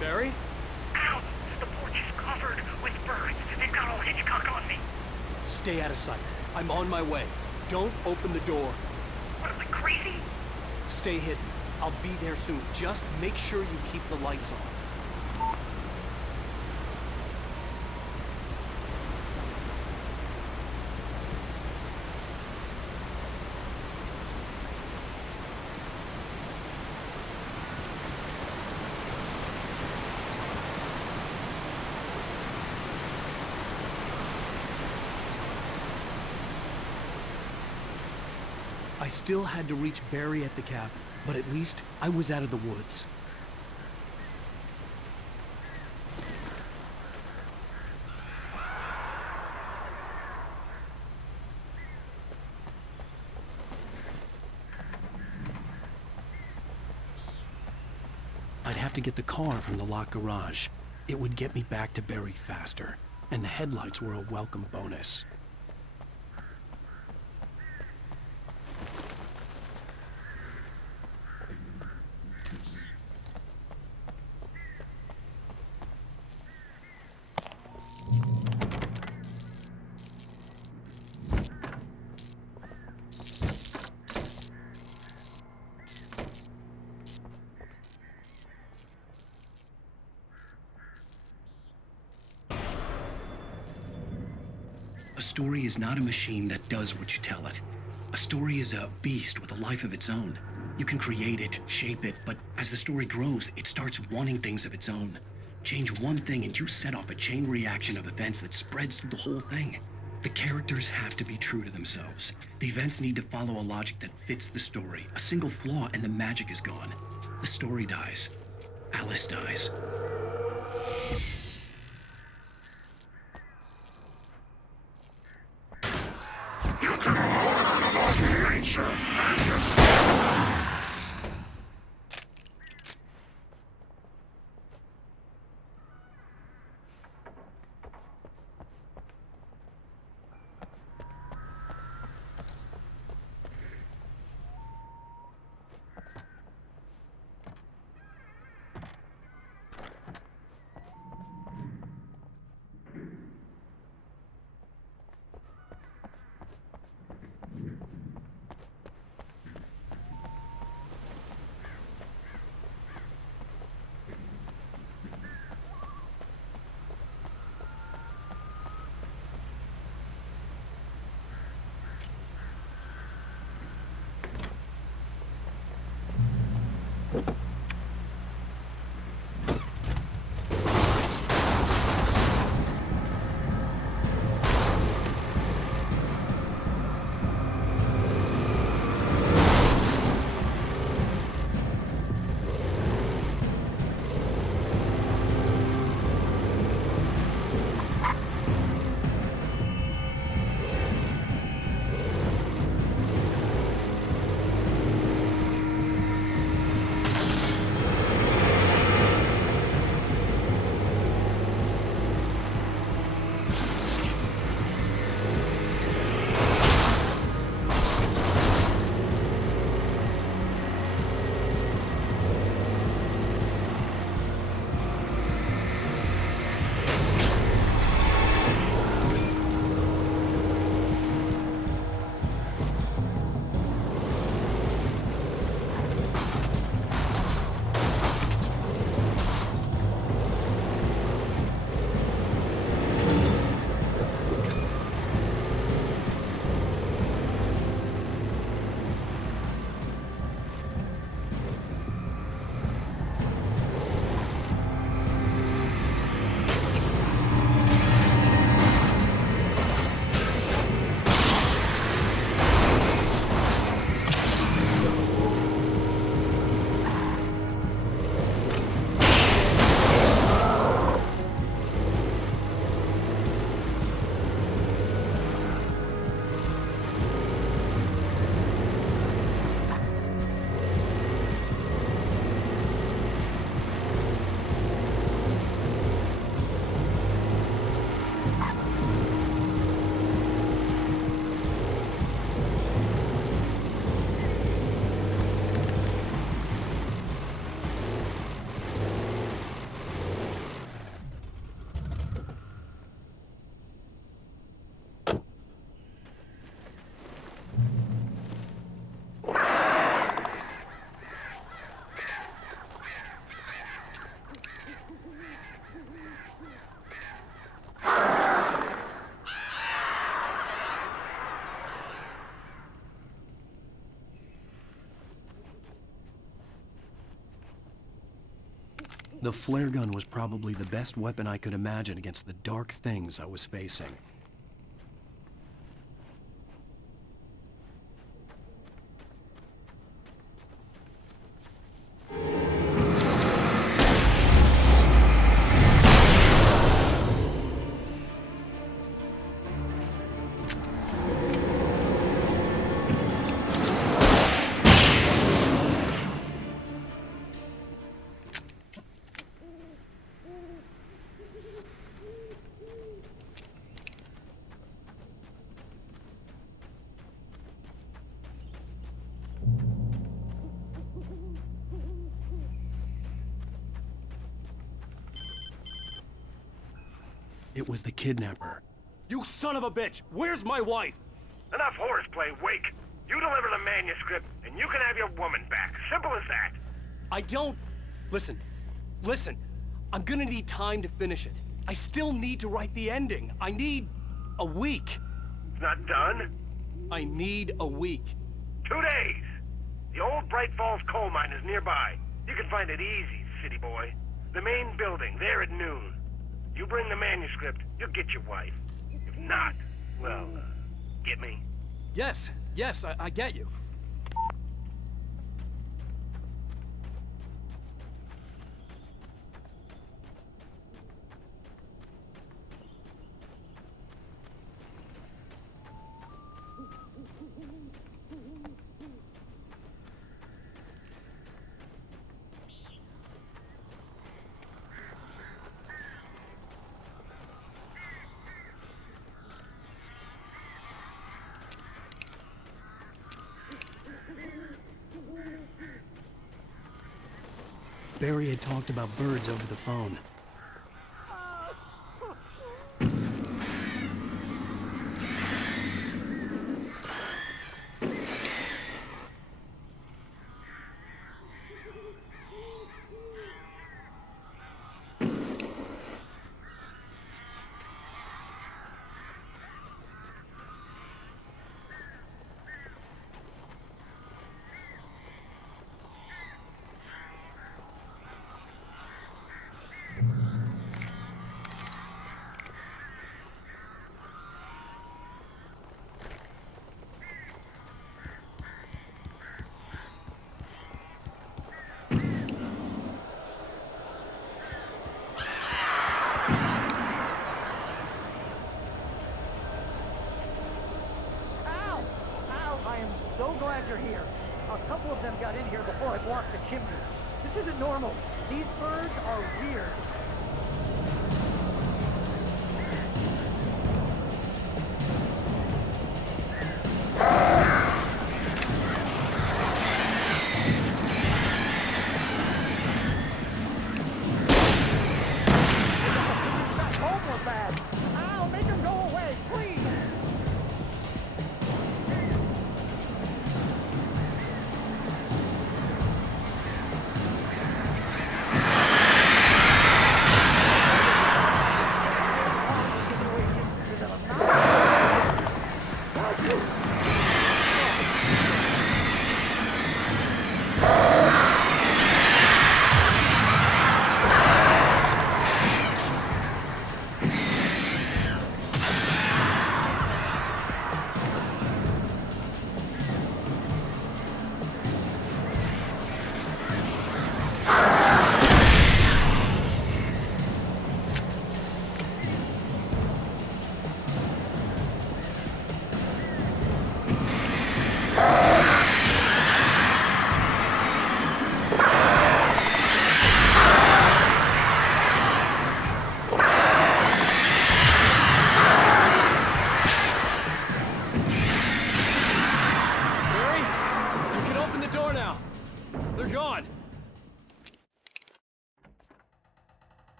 Barry? Ow! The porch is covered with birds. They've got all Hitchcock on me. Stay out of sight. I'm on my way. Don't open the door. What am I, crazy? Stay hidden. I'll be there soon. Just make sure you keep the lights on. I still had to reach Barry at the cabin, but at least I was out of the woods. I'd have to get the car from the locked garage. It would get me back to Barry faster, and the headlights were a welcome bonus. A story is not a machine that does what you tell it. A story is a beast with a life of its own. You can create it, shape it, but as the story grows, it starts wanting things of its own. Change one thing and you set off a chain reaction of events that spreads through the whole thing. The characters have to be true to themselves. The events need to follow a logic that fits the story. A single flaw and the magic is gone. The story dies. Alice dies. You can learn about nature and yourself. The flare gun was probably the best weapon I could imagine against the dark things I was facing. It was the kidnapper. You son of a bitch! Where's my wife? Enough horseplay, Wake. You deliver the manuscript, and you can have your woman back. Simple as that. I don't... Listen. I'm gonna need time to finish it. I still need to write the ending. I need a week. It's not done? I need a week. 2 days. The old Bright Falls coal mine is nearby. You can find it easy, city boy. The main building, there at noon. You bring the manuscript, you'll get your wife. If not, well, get me? Yes, I get you. Barry had talked about birds over the phone. So glad you're here. A couple of them got in here before I blocked the chimney. This isn't normal. These birds are weird.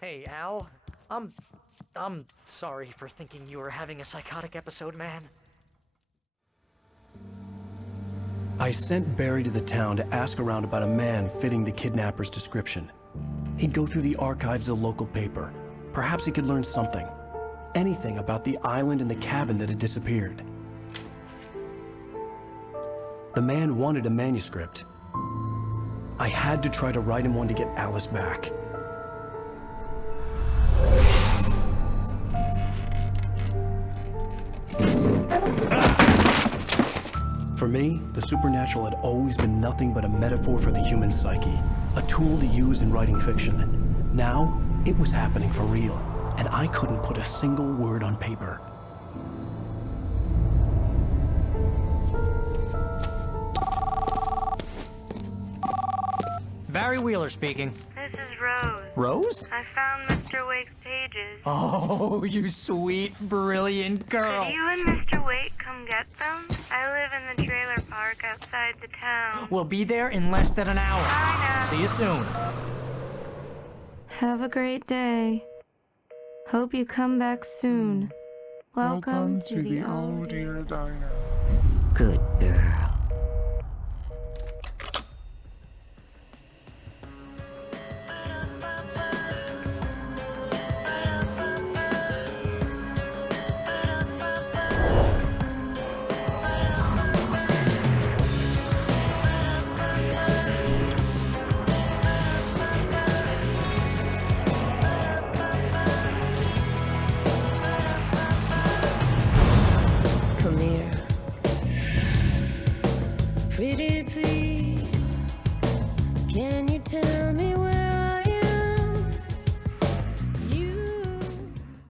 Hey, Al. I'm sorry for thinking you were having a psychotic episode, man. I sent Barry to the town to ask around about a man fitting the kidnapper's description. He'd go through the archives of the local paper. Perhaps he could learn something. Anything about the island and the cabin that had disappeared. The man wanted a manuscript. I had to try to write him one to get Alice back. For me, the supernatural had always been nothing but a metaphor for the human psyche, a tool to use in writing fiction. Now, it was happening for real, and I couldn't put a single word on paper. Barry Wheeler speaking. This is Rose. Rose? I found Mr. Wake's pages. Oh, you sweet, brilliant girl. Could you and Mr. Wake come get them? I live in the trailer park outside the town. We'll be there in less than an hour. Bye now. See you soon. Have a great day. Hope you come back soon. Welcome to the Oh Dear Diner. Good girl. Come here. Pretty please, can you tell me